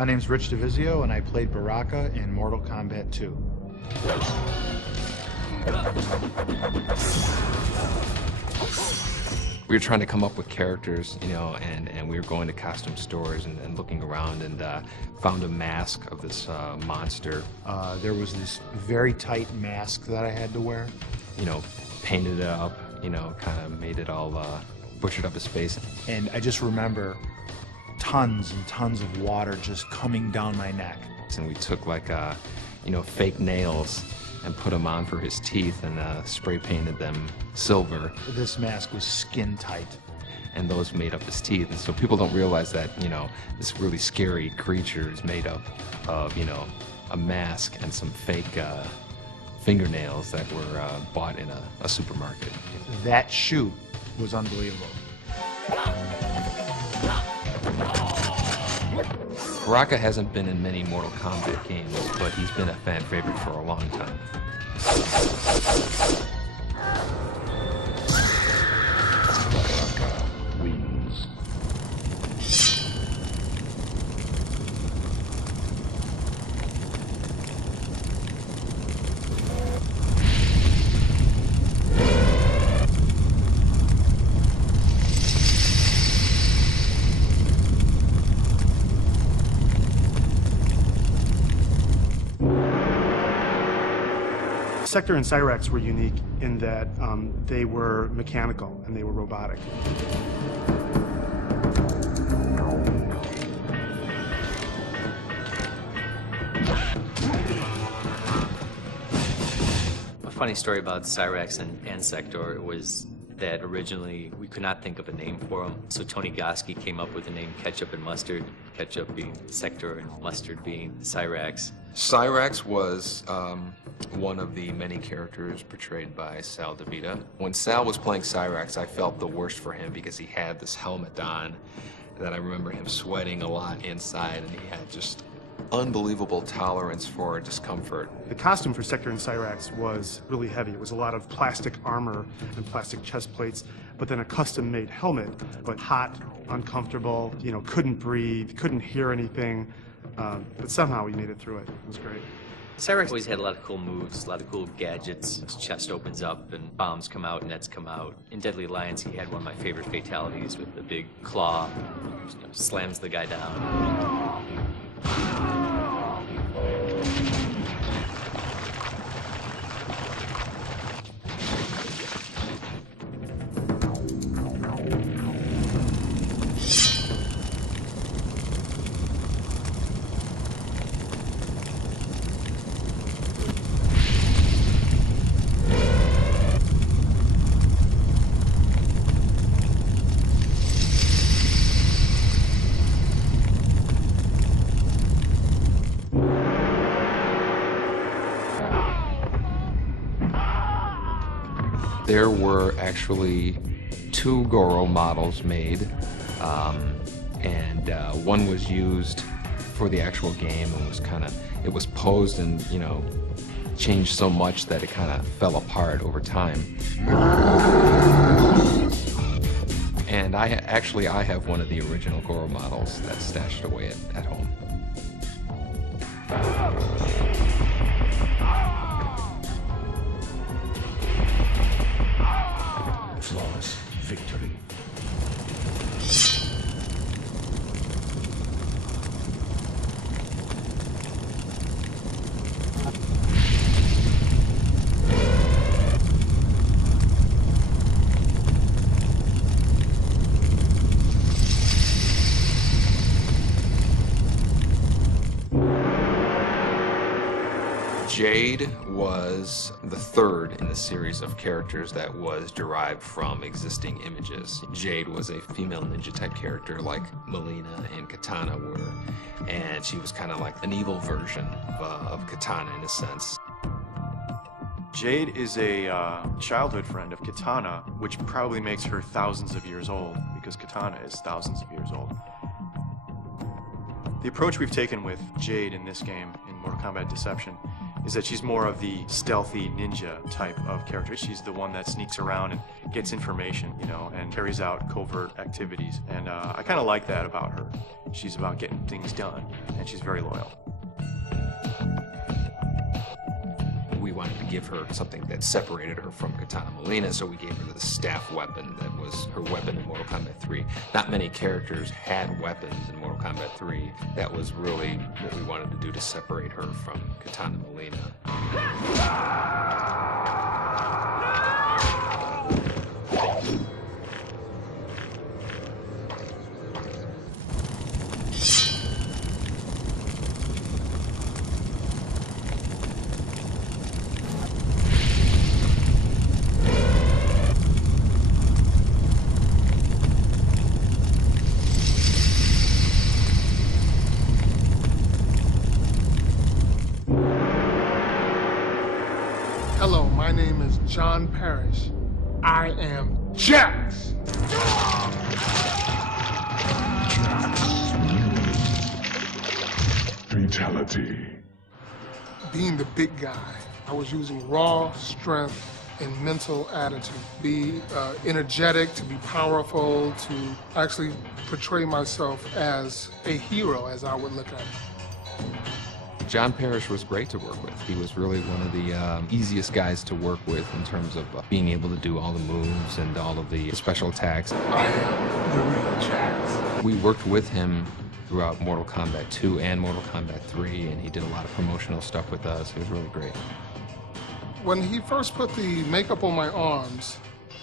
My name's Rich DeVizio, and I played Baraka in Mortal Kombat 2. We were trying to come up with characters, you know, and we were going to costume stores and looking around and found a mask of this monster. There was this very tight mask that I had to wear. You know, painted it up, you know, kind of made it all butchered up his face. And I just remember tons and tons of water just coming down my neck. And we took like, you know, fake nails and put them on for his teeth and spray painted them silver. This mask was skin tight. And those made up his teeth. And so people don't realize that, you know, this really scary creature is made up of, you know, a mask and some fake fingernails that were bought in a supermarket. That shoot was unbelievable. Baraka hasn't been in many Mortal Kombat games, but he's been a fan favorite for a long time. Baraka wins. Sector and Cyrax were unique in that they were mechanical and they were robotic. A funny story about Cyrax and Sector was that originally we could not think of a name for them. So Tony Goski came up with the name Ketchup and Mustard, Ketchup being Sector and Mustard being Cyrax. Cyrax was one of the many characters portrayed by Sal DeVita. When Sal was playing Cyrax, I felt the worst for him because he had this helmet on that I remember him sweating a lot inside, and he had just unbelievable tolerance for discomfort. The costume for Sector and Cyrax was really heavy. It was a lot of plastic armor and plastic chest plates, but then a custom-made helmet, but hot, uncomfortable, you know, couldn't breathe, couldn't hear anything, but somehow we made it through it. It was great. Cyrax always had a lot of cool moves, a lot of cool gadgets. His chest opens up and bombs come out, nets come out. In Deadly Alliance, he had one of my favorite fatalities with the big claw, you know, slams the guy down. There were actually 2 Goro models made, and one was used for the actual game and it was posed and, you know, changed so much that it kind of fell apart over time. And I have one of the original Goro models that's stashed away at home. Flawless victory. Jade was the third in the series of characters that was derived from existing images. Jade was a female ninja type character like Melina and Katana were, and she was kind of like an evil version of Katana in a sense. Jade is a childhood friend of Katana, which probably makes her thousands of years old, because Katana is thousands of years old. The approach we've taken with Jade in this game, in Mortal Kombat Deception, is that she's more of the stealthy ninja type of character. She's the one that sneaks around and gets information, you know, and carries out covert activities. And I kind of like that about her. She's about getting things done, and she's very loyal. We wanted to give her something that separated her from Katana Molina, so we gave her the staff weapon that was her weapon in Mortal Kombat 3. Not many characters had weapons in Mortal Kombat 3. That was really what we wanted to do to separate her from Katana Molina. Hello, my name is John Parrish. I am Jax! Fatality. Being the big guy, I was using raw strength and mental attitude. Be energetic, to be powerful, to actually portray myself as a hero, as I would look at it. John Parrish was great to work with. He was really one of the easiest guys to work with in terms of being able to do all the moves and all of the special attacks. I am the real Jax. We worked with him throughout Mortal Kombat 2 and Mortal Kombat 3, and he did a lot of promotional stuff with us. It was really great. When he first put the makeup on my arms,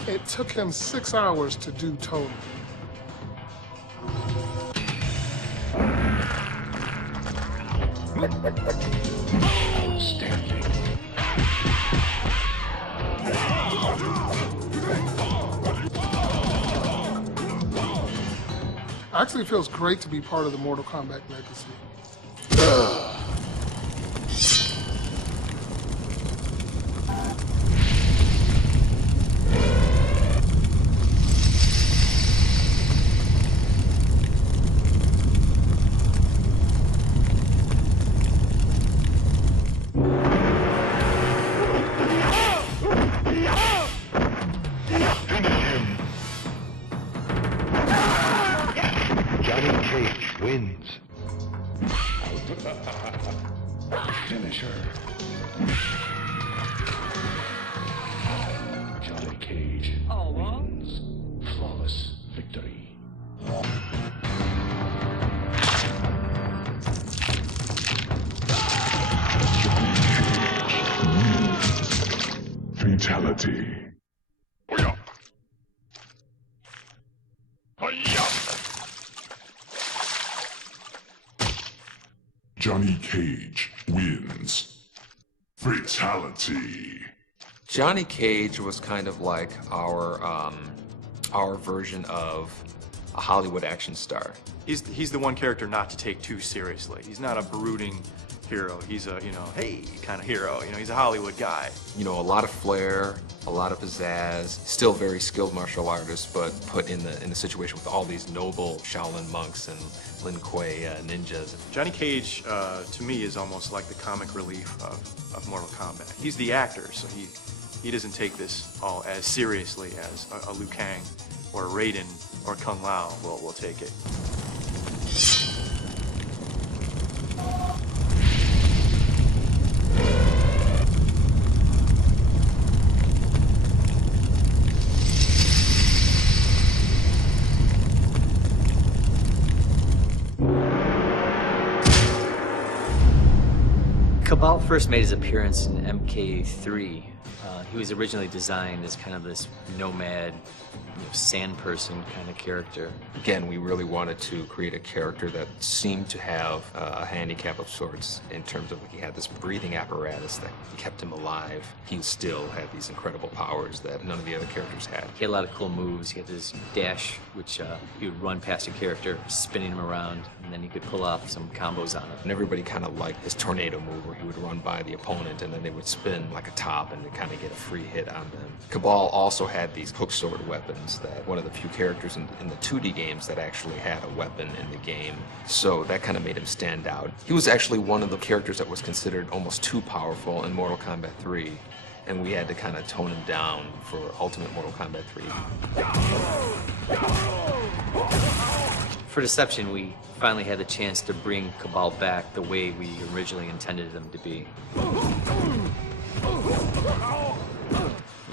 it took him 6 hours to do total. Outstanding. Actually, it feels great to be part of the Mortal Kombat legacy. Johnny Cage wins. Finish her. Johnny Cage wins. Flawless victory. Fatality. Johnny Cage wins. Fatality. Johnny Cage was kind of like our version of a Hollywood action star. He's the one character not to take too seriously. He's not a brooding hero. He's a, you know, hey kind of hero. You know, he's a Hollywood guy. You know, a lot of flair, a lot of pizzazz, still very skilled martial artist, but put in the situation with all these noble Shaolin monks and Lin Kuei ninjas. Johnny Cage, to me, is almost like the comic relief of Mortal Kombat. He's the actor, so he doesn't take this all as seriously as a Liu Kang or Raiden or Kung Lao will take it. Cabal first made his appearance in MK3. He was originally designed as kind of this nomad, sand person kind of character. Again, we really wanted to create a character that seemed to have a handicap of sorts in terms of, like, he had this breathing apparatus that kept him alive. He still had these incredible powers that none of the other characters had. He had a lot of cool moves. He had this dash, which he would run past a character, spinning him around, and then he could pull off some combos on it. And everybody kind of liked his tornado move where he would run by the opponent and then they would spin like a top and kind of get a free hit on them. Cabal also had these hook sword weapons was that one of the few characters in the 2D games that actually had a weapon in the game, so that kind of made him stand out. He was actually one of the characters that was considered almost too powerful in Mortal Kombat 3, and we had to kind of tone him down for Ultimate Mortal Kombat 3. For Deception, we finally had the chance to bring Cabal back the way we originally intended them to be. You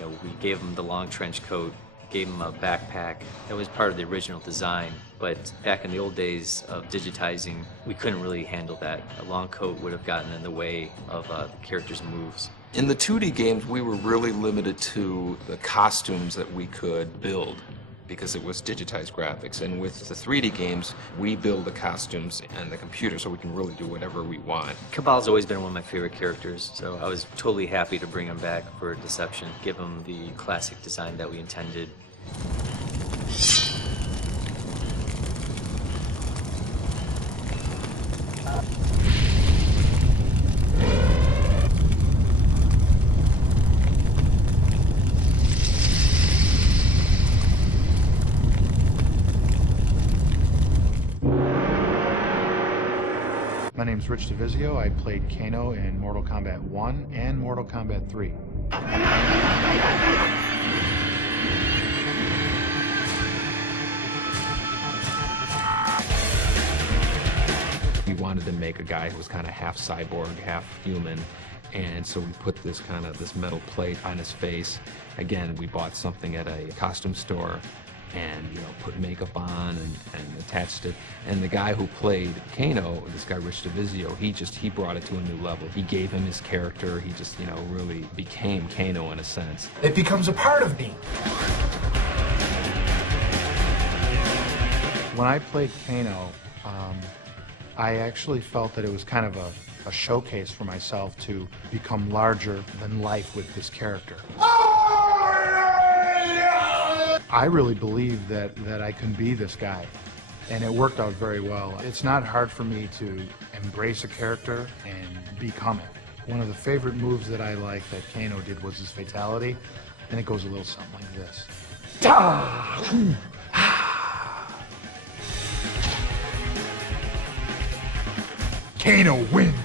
know, we gave him the long trench coat, gave him a backpack. That was part of the original design, but back in the old days of digitizing, we couldn't really handle that. A long coat would have gotten in the way of the character's moves. In the 2D games, we were really limited to the costumes that we could build because it was digitized graphics. And with the 3D games, we build the costumes and the computer so we can really do whatever we want. Cabal's always been one of my favorite characters, so I was totally happy to bring him back for Deception, give him the classic design that we intended. My name's Rich DeVizio. I played Kano in Mortal Kombat 1 and Mortal Kombat 3. We wanted to make a guy who was kind of half cyborg, half human, and so we put this metal plate on his face. Again, we bought something at a costume store and, you know, put makeup on and attached it. And the guy who played Kano, this guy Rich DeVizio, he brought it to a new level. He gave him his character. He just, you know, really became Kano in a sense. It becomes a part of me. When I played Kano, I actually felt that it was kind of a showcase for myself to become larger than life with this character. I really believed that I can be this guy, and it worked out very well. It's not hard for me to embrace a character and become it. One of the favorite moves that I like that Kano did was his fatality, and it goes a little something like this. Kano wins!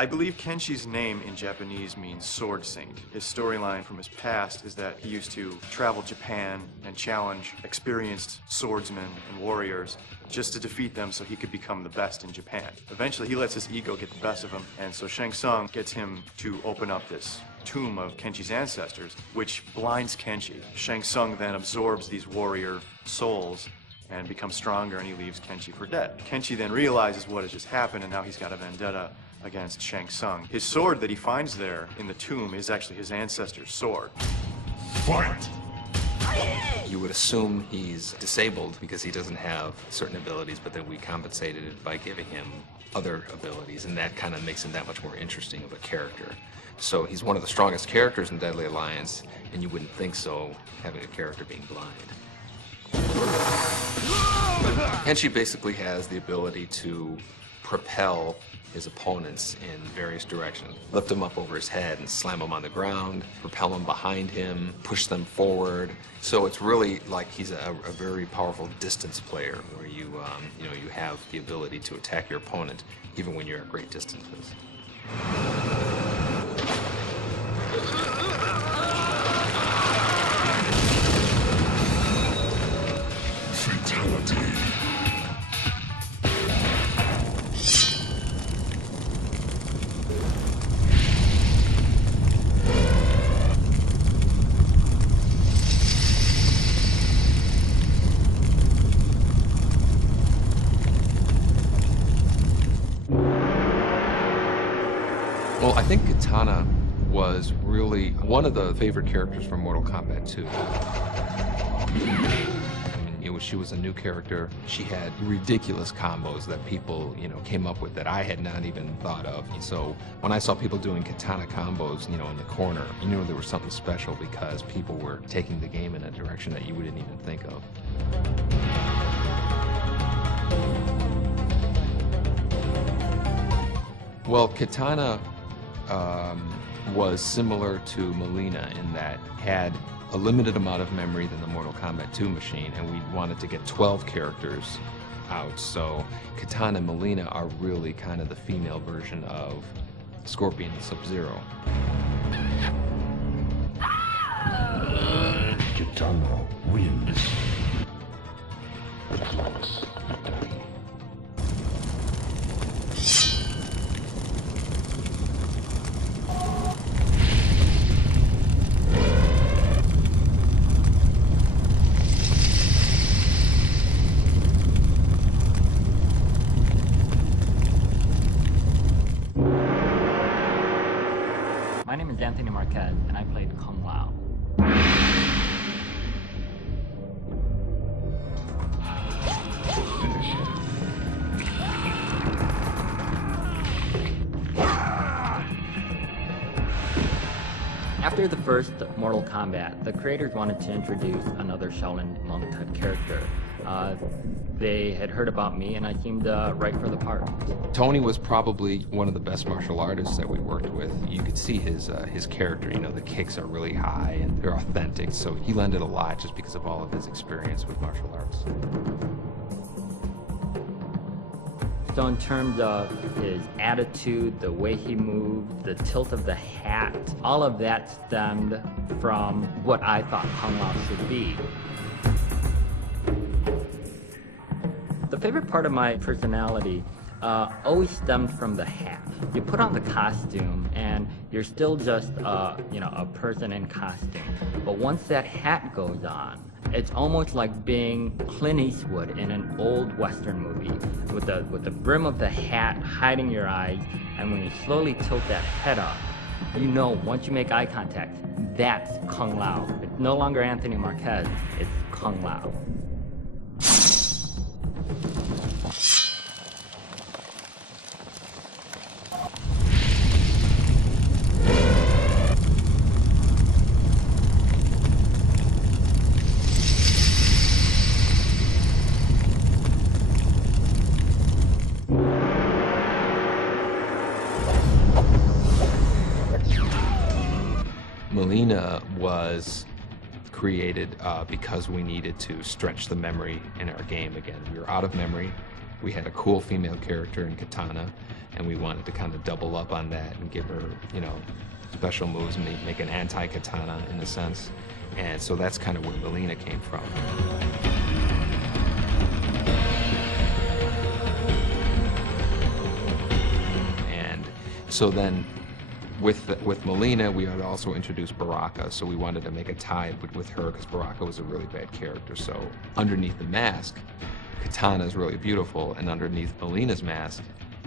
I believe Kenshi's name in Japanese means sword saint. His storyline from his past is that he used to travel Japan and challenge experienced swordsmen and warriors just to defeat them so he could become the best in Japan. Eventually he lets his ego get the best of him, and so Shang Tsung gets him to open up this tomb of Kenshi's ancestors, which blinds Kenshi. Shang Tsung then absorbs these warrior souls and becomes stronger, and he leaves Kenshi for dead. Kenshi then realizes what has just happened, and now he's got a vendetta against Shang Tsung. His sword that he finds there in the tomb is actually his ancestor's sword. Fight! You would assume he's disabled because he doesn't have certain abilities, but then we compensated it by giving him other abilities, and that kind of makes him that much more interesting of a character. So he's one of the strongest characters in Deadly Alliance, and you wouldn't think so, having a character being blind. Kenshi basically has the ability to propel his opponents in various directions. Lift him up over his head and slam him on the ground, propel him behind him, push them forward. So it's really like he's a very powerful distance player where you have the ability to attack your opponent even when you're at great distances. Fatality. Well, I think Katana was really one of the favorite characters from Mortal Kombat 2. It she was a new character. She had ridiculous combos that people, came up with that I had not even thought of. So when I saw people doing katana combos, in the corner, you knew there was something special because people were taking the game in a direction that you wouldn't even think of. Well, Katana was similar to Melina in that had a limited amount of memory than the Mortal Kombat 2 machine, and we wanted to get 12 characters out. So Katana and Melina are really kind of the female version of Scorpion and Sub-Zero. Kitana wins. A flawless victory. My name is Anthony Marquez, and I played Kung Lao. Finish him. After the first Mortal Kombat, the creators wanted to introduce another Shaolin monk type character. They had heard about me, and I seemed right for the part. Tony was probably one of the best martial artists that we worked with. You could see his character, the kicks are really high and they're authentic, so he lended a lot just because of all of his experience with martial arts. So in terms of his attitude, the way he moved, the tilt of the hat, all of that stemmed from what I thought Kung Lao should be. The favorite part of my personality always stemmed from the hat. You put on the costume and you're still just a person in costume. But once that hat goes on, it's almost like being Clint Eastwood in an old Western movie with the brim of the hat hiding your eyes, and when you slowly tilt that head up, once you make eye contact, that's Kung Lao. It's no longer Anthony Marquez, it's Kung Lao. Melina was created because we needed to stretch the memory in our game again. We were out of memory. We had a cool female character in Katana, and we wanted to kind of double up on that and give her, special moves and make an anti-Katana in a sense. And so that's kind of where Melina came from. And so then with Melina, we had also introduced Baraka, so we wanted to make a tie with her because Baraka was a really bad character. So underneath the mask, Katana is really beautiful, and underneath Melina's mask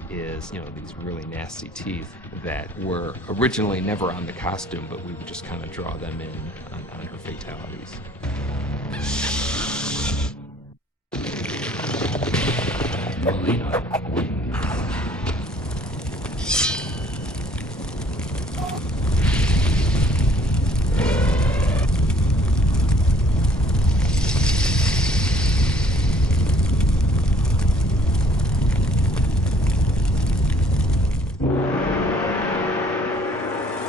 is, these really nasty teeth that were originally never on the costume, but we would just kind of draw them in on her fatalities. Melina wins.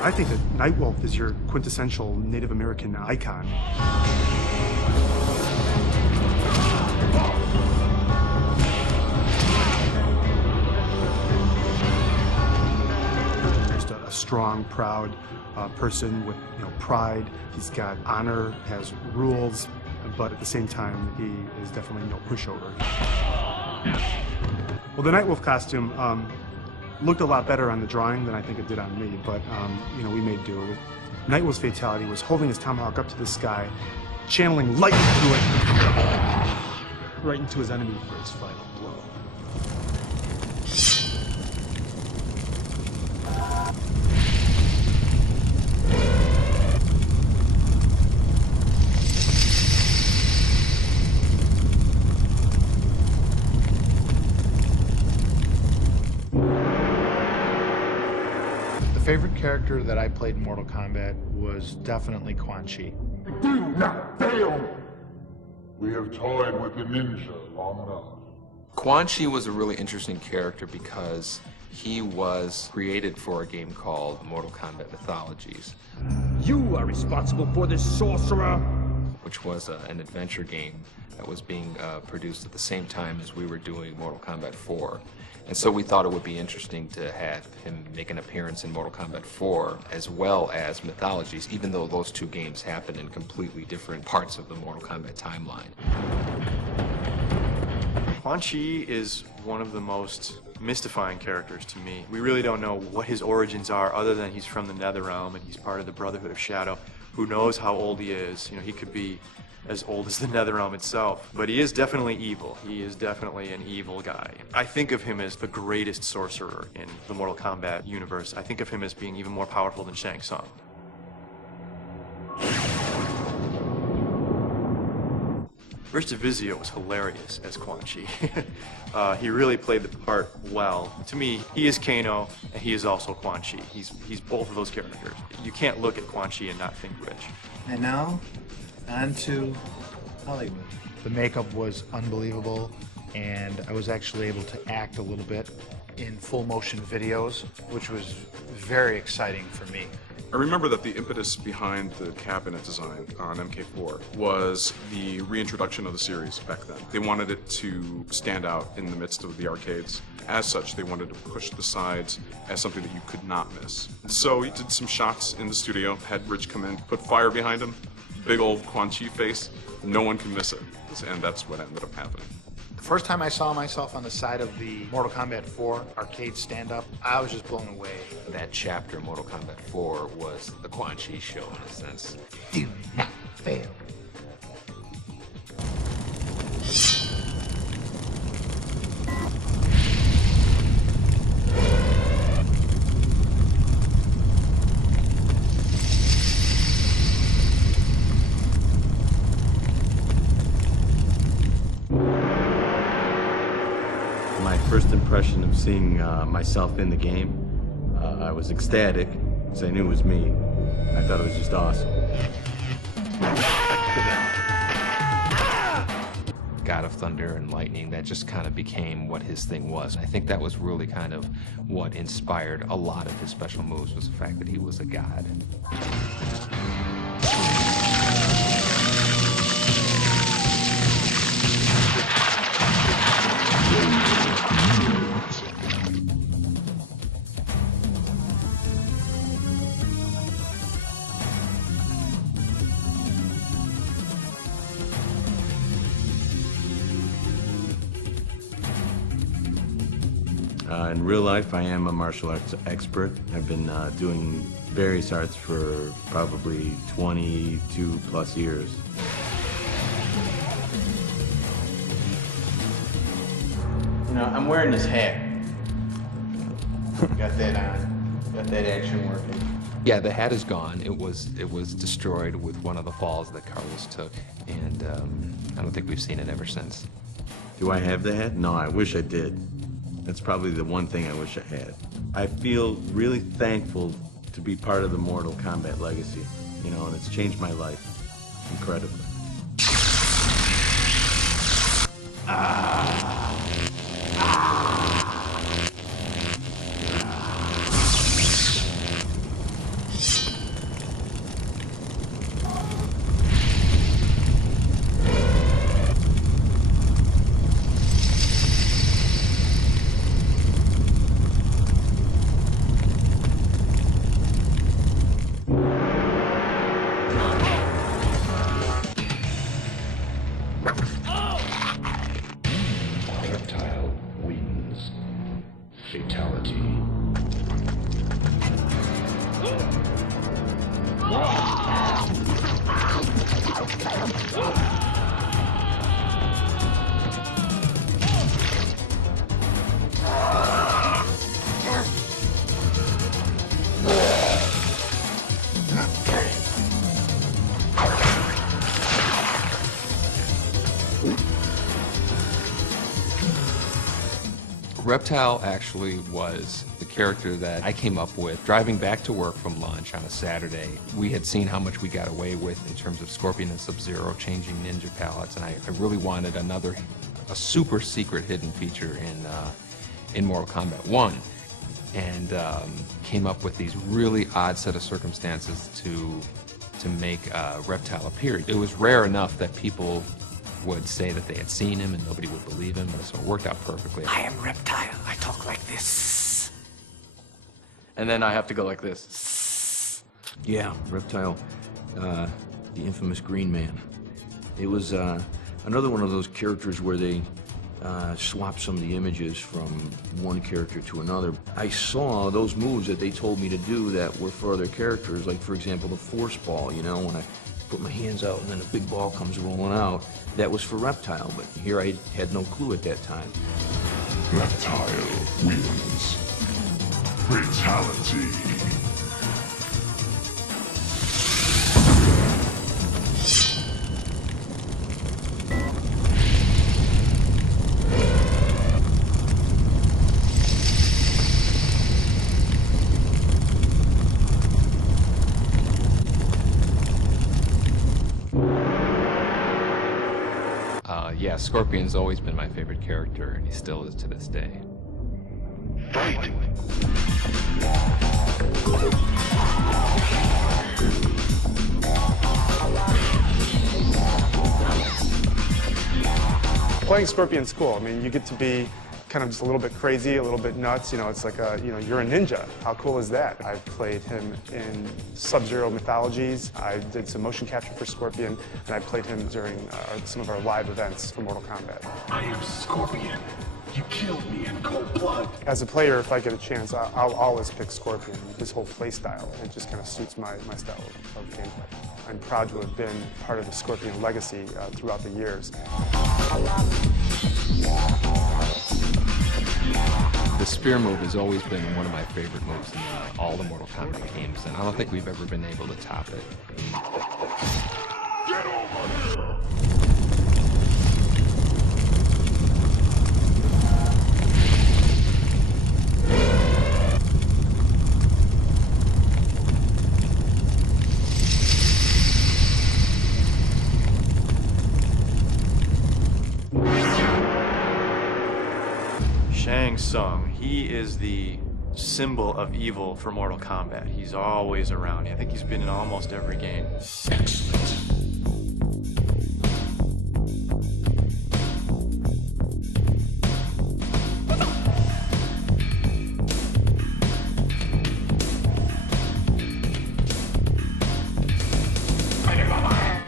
I think that Nightwolf is your quintessential Native American icon. Just a strong, proud person with pride. He's got honor, has rules, but at the same time, he is definitely no pushover. Well, the Nightwolf costume looked a lot better on the drawing than I think it did on me, but we made do. Nightwolf's fatality was holding his tomahawk up to the sky, channeling light into it, right into his enemy for his final blow. favorite character that I played in Mortal Kombat was definitely Quan Chi. Do not fail! We have toyed with the ninja long enough. Quan Chi was a really interesting character because he was created for a game called Mortal Kombat Mythologies. You are responsible for this sorcerer! Which was an adventure game that was being produced at the same time as we were doing Mortal Kombat 4. And so we thought it would be interesting to have him make an appearance in Mortal Kombat 4 as well as Mythologies, even though those two games happen in completely different parts of the Mortal Kombat timeline. Quan Chi is one of the most mystifying characters to me. We really don't know what his origins are other than he's from the Netherrealm and he's part of the Brotherhood of Shadow. Who knows how old he is? You know, he could be as old as the Netherrealm itself. But he is definitely evil. He is definitely an evil guy. I think of him as the greatest sorcerer in the Mortal Kombat universe. I think of him as being even more powerful than Shang Tsung. Rich DeVizio was hilarious as Quan Chi. He really played the part well. To me, he is Kano, and he is also Quan Chi. He's both of those characters. You can't look at Quan Chi and not think Rich. And now, on to Hollywood. The makeup was unbelievable, and I was actually able to act a little bit in full motion videos, which was very exciting for me. I remember that the impetus behind the cabinet design on MK4 was the reintroduction of the series back then. They wanted it to stand out in the midst of the arcades. As such, they wanted to push the sides as something that you could not miss. So we did some shots in the studio, had Rich come in, put fire behind him, big old Quan Chi face, no one can miss it. And that's what ended up happening. The first time I saw myself on the side of the Mortal Kombat 4 arcade stand-up, I was just blown away. That chapter, Mortal Kombat 4, was the Quan Chi show in a sense. Do not fail. My first impression of seeing myself in the game, I was ecstatic because I knew it was me. I thought it was just awesome. God of Thunder and Lightning, that just kind of became what his thing was. I think that was really kind of what inspired a lot of his special moves, was the fact that he was a god. In real life, I am a martial arts expert. I've been doing various arts for probably 22 plus years. You know, I'm wearing this hat. Got that on. Got that action working. Yeah, the hat is gone. It was destroyed with one of the falls that Carlos took, and I don't think we've seen it ever since. Do I have the hat? No, I wish I did. That's probably the one thing I wish I had. I feel really thankful to be part of the Mortal Kombat legacy, you know, and it's changed my life incredibly. Reptile actually was the character that I came up with driving back to work from lunch on a Saturday. We had seen how much we got away with in terms of Scorpion and Sub-Zero changing ninja palettes, and I really wanted a super secret hidden feature in Mortal Kombat 1. And came up with these really odd set of circumstances to make Reptile appear. It was rare enough that people would say that they had seen him and nobody would believe him, so it worked out perfectly. I am Reptile. I talk like this. And then I have to go like this. Yeah, Reptile, the infamous Green Man. It was another one of those characters where they swapped some of the images from one character to another. I saw those moves that they told me to do that were for other characters, like for example the Force Ball, you know, when I put my hands out and then a big ball comes rolling out. That was for Reptile, but here I had no clue at that time. Reptile wins. Fatality. Yeah, Scorpion's always been my favorite character, and he still is to this day. Fight! Playing Scorpion's cool. I mean, you get to be kind of just a little bit crazy, a little bit nuts. You know, it's like you're a ninja. How cool is that? I've played him in Sub-Zero mythologies. I did some motion capture for Scorpion, and I played him during some of our live events for Mortal Kombat. I am Scorpion. You killed me in cold blood. As a player, if I get a chance, I'll always pick Scorpion. His whole play style, it just kind of suits my style of gameplay. I'm proud to have been part of the Scorpion legacy throughout the years. The spear move has always been one of my favorite moves in all the Mortal Kombat games, and I don't think we've ever been able to top it. Get over here! Shang Tsung, he is the symbol of evil for Mortal Kombat. He's always around. I think he's been in almost every game. Excellent.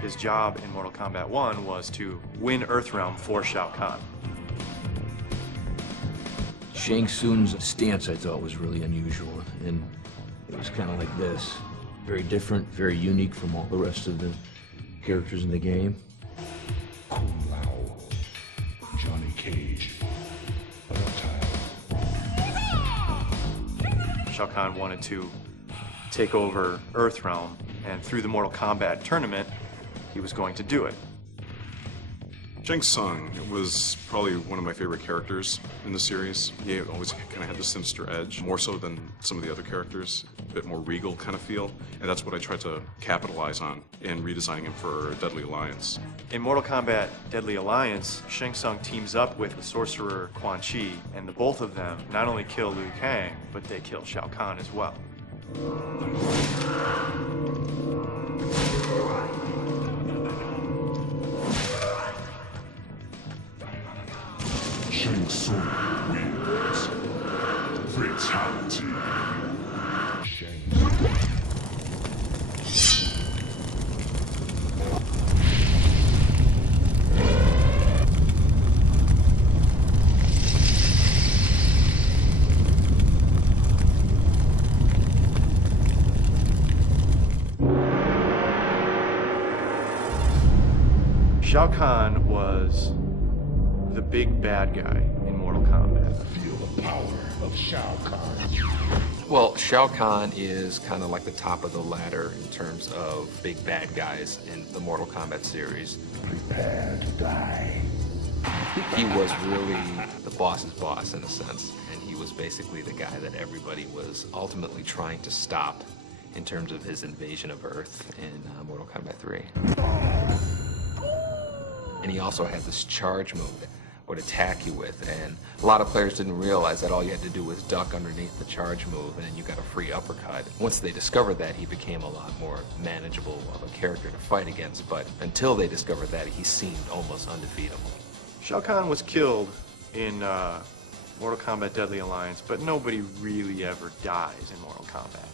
His job in Mortal Kombat 1 was to win Earthrealm for Shao Kahn. Shang Tsung's stance I thought was really unusual, and it was kind of like this. Very different, very unique from all the rest of the characters in the game. Kung Lao. Johnny Cage. Reptile. Shao Kahn wanted to take over Earthrealm, and through the Mortal Kombat tournament, he was going to do it. Shang Tsung was probably one of my favorite characters in the series. He always kind of had the sinister edge, more so than some of the other characters, a bit more regal kind of feel, and that's what I tried to capitalize on in redesigning him for Deadly Alliance. In Mortal Kombat Deadly Alliance, Shang Tsung teams up with the sorcerer Quan Chi, and the both of them not only kill Liu Kang, but they kill Shao Kahn as well. Shang Tsung wins. Fatality. Shao Kahn was the big bad guy in Mortal Kombat. Feel the power of Shao Kahn. Well, Shao Kahn is kind of like the top of the ladder in terms of big bad guys in the Mortal Kombat series. Prepare to die. He was really the boss's boss in a sense, and he was basically the guy that everybody was ultimately trying to stop in terms of his invasion of Earth in Mortal Kombat 3. And he also had this charge move that would attack you with, and a lot of players didn't realize that all you had to do was duck underneath the charge move and then you got a free uppercut. Once they discovered that, he became a lot more manageable of a character to fight against, but until they discovered that, he seemed almost undefeatable. Shao Kahn was killed in Mortal Kombat Deadly Alliance, but nobody really ever dies in Mortal Kombat.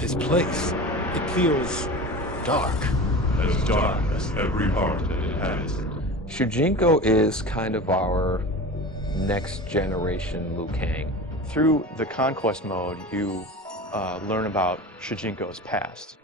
This place, it feels dark. As dark as every heart that inhabits it. Shujinko is kind of our next generation Liu Kang. Through the Conquest mode, you learn about Shujinko's past.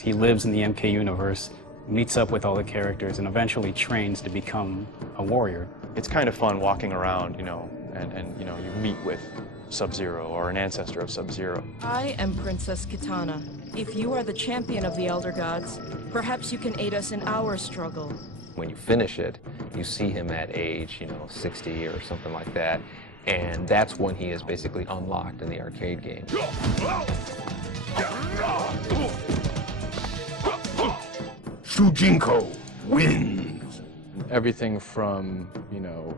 He lives in the MK universe, meets up with all the characters, and eventually trains to become a warrior. It's kind of fun walking around, you know, and you know, you meet with Sub-Zero or an ancestor of Sub-Zero. I am Princess Kitana. If you are the champion of the Elder Gods, perhaps you can aid us in our struggle. When you finish it, you see him at age, 60 or something like that, and that's when he is basically unlocked in the arcade game. Shujinko wins. Everything from,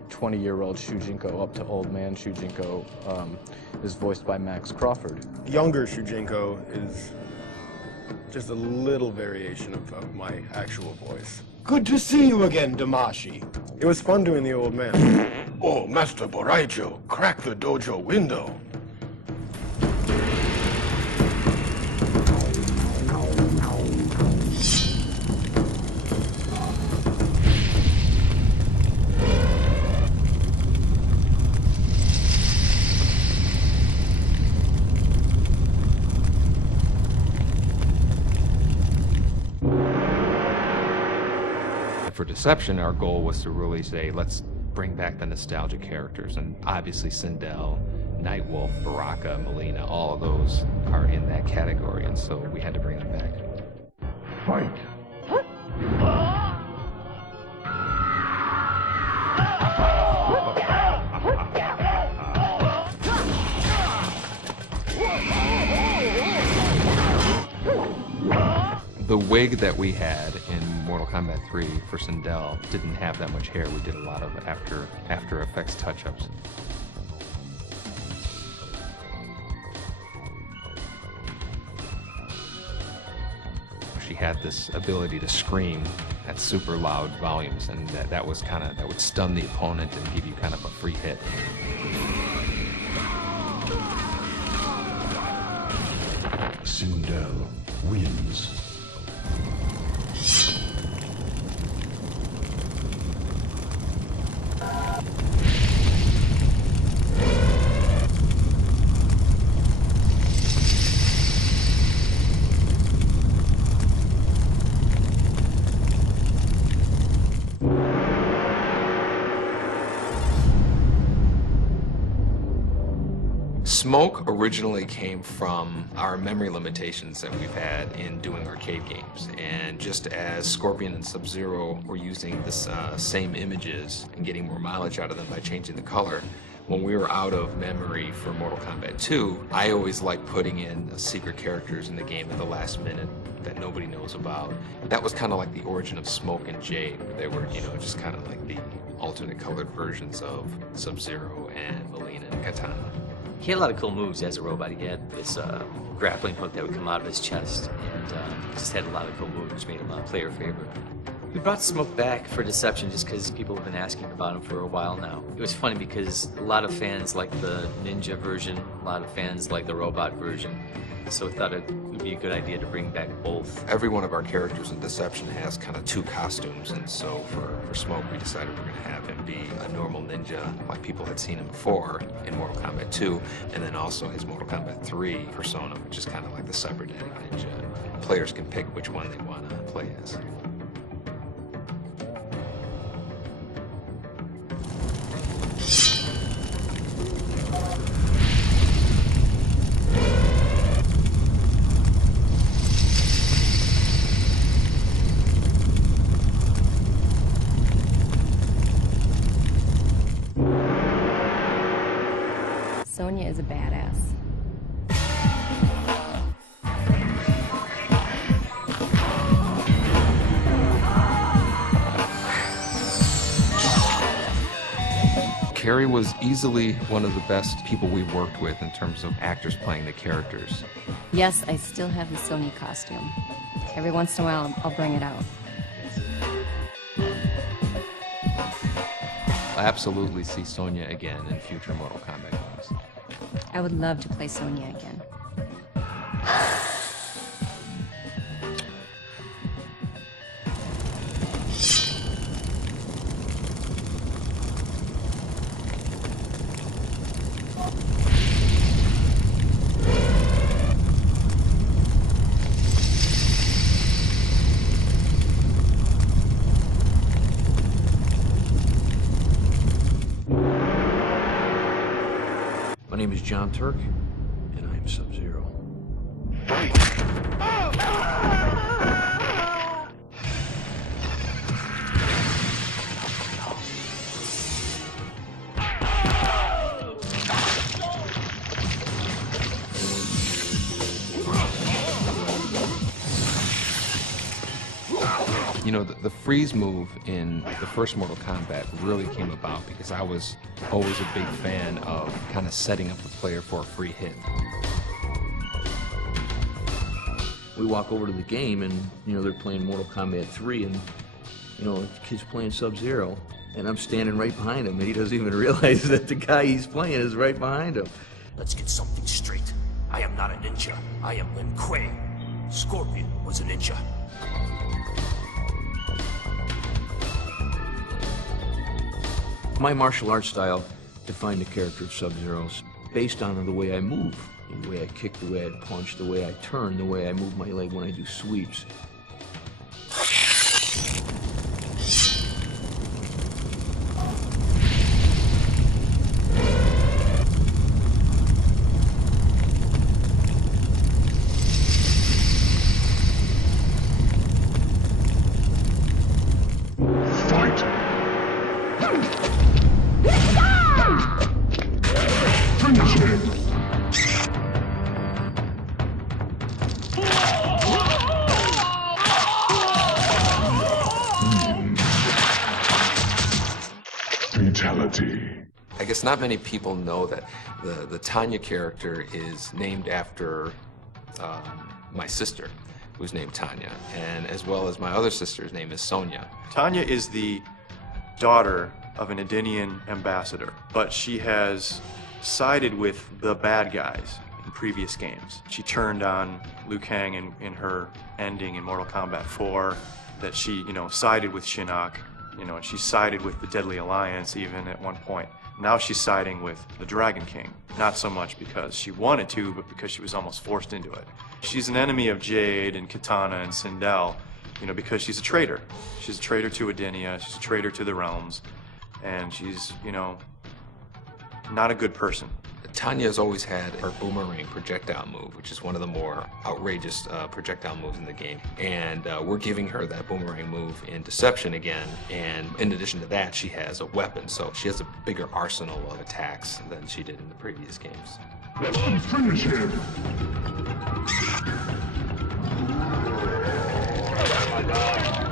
20-year-old Shujinko up to old man Shujinko is voiced by Max Crawford. Younger Shujinko is just a little variation of my actual voice. Good to see you again, Damashi. It was fun doing the old man. Oh, Master Boraijo, crack the dojo window. For Deception, our goal was to really say, let's bring back the nostalgia characters, and obviously Sindel, Nightwolf, Baraka, Melina, all of those are in that category, and so we had to bring them back. Fight! The wig that we had in Mortal Kombat 3 for Sindel didn't have that much hair. We did a lot of After Effects touch-ups. She had this ability to scream at super loud volumes, and that would stun the opponent and give you kind of a free hit. Sindel wins. Smoke originally came from our memory limitations that we've had in doing arcade games, and just as Scorpion and Sub-Zero were using this same images and getting more mileage out of them by changing the color, when we were out of memory for Mortal Kombat 2, I always liked putting in secret characters in the game at the last minute that nobody knows about. That was kind of like the origin of Smoke and Jade. They were, just kind of like the alternate colored versions of Sub-Zero and Melina and Katana. He had a lot of cool moves as a robot. He had this grappling hook that would come out of his chest, and just had a lot of cool moves, which made him a player favorite. We brought Smoke back for Deception just because people have been asking about him for a while now. It was funny because a lot of fans like the ninja version, a lot of fans like the robot version, so we thought it'd be would be a good idea to bring back both. Every one of our characters in Deception has kind of two costumes, and so for Smoke, we decided we're going to have him be a normal ninja, like people had seen him before in Mortal Kombat 2, and then also his Mortal Kombat 3 persona, which is kind of like the cybernetic ninja. Players can pick which one they want to play as. Sonya is a badass. Carrie was easily one of the best people we've worked with in terms of actors playing the characters. Yes, I still have the Sonya costume. Every once in a while, I'll bring it out. I absolutely see Sonya again in future Mortal Kombat games. I would love to play Sonya again. My name is John Turk, and I am Sub-Zero. You know, the freeze move in the first Mortal Kombat really came about because I was always a big fan of kind of setting up the player for a free hit. We walk over to the game and, you know, they're playing Mortal Kombat 3 and, you know, the kid's playing Sub-Zero and I'm standing right behind him and he doesn't even realize that the guy he's playing is right behind him. Let's get something straight. I am not a ninja. I am Lin Kuei. Scorpion was a ninja. My martial arts style defined the character of Sub-Zero's based on the way I move, the way I kick, the way I punch, the way I turn, the way I move my leg when I do sweeps. Fatality. I guess not many people know that the Tanya character is named after my sister, who's named Tanya, and as well as my other sister's name is Sonya. Tanya is the daughter of an Edenian ambassador, but she has sided with the bad guys in previous games. She turned on Liu Kang in her ending in Mortal Kombat 4, that she, you know, sided with Shinnok, you know, and she sided with the Deadly Alliance even at one point. Now she's siding with the Dragon King, not so much because she wanted to, but because she was almost forced into it. She's an enemy of Jade and Kitana and Sindel, you know, because she's a traitor. She's a traitor to Edenia, she's a traitor to the realms, and she's, you know, not a good person. Tanya has always had her boomerang projectile move, which is one of the more outrageous projectile moves in the game. And we're giving her that boomerang move in Deception again. And in addition to that, she has a weapon. So she has a bigger arsenal of attacks than she did in the previous games. Let's finish him! Oh my God!